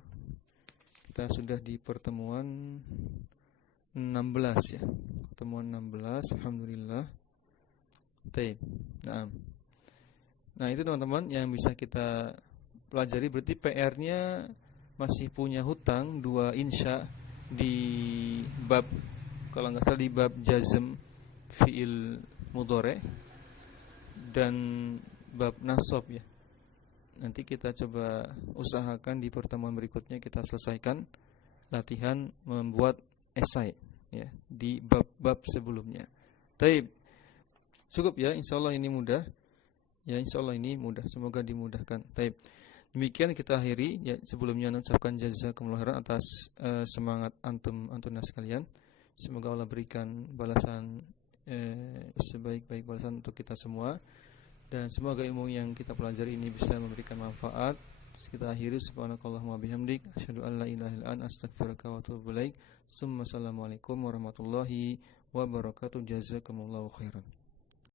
Kita sudah di pertemuan 16 ya. Pertemuan 16, alhamdulillah. Baik. Nah, itu teman-teman yang bisa kita pelajari. Berarti PR-nya masih punya hutang 2 insya di bab, kalau enggak salah di bab jazm fi'il mudhari dan bab nasab ya. Nanti kita coba usahakan di pertemuan berikutnya kita selesaikan latihan membuat esai ya di bab-bab sebelumnya. Baik. Cukup ya, insyaallah ini mudah. Ya, insyaallah ini mudah. Semoga dimudahkan. Baik. Demikian kita akhiri ya, sebelumnya mengucapkan jazakumullah khairan atas semangat antum sekalian. Semoga Allah berikan balasan sebaik-baik balasan untuk kita semua. Dan semoga ilmu yang kita pelajari ini bisa memberikan manfaat. Kita akhiri, subhanakallahumma bihamdik, asyhadu an la ilaha illa anta, astaghfiruka wa atubu ilaik. Assalamualaikum warahmatullahi wabarakatuh. Jazakumullahu khairan.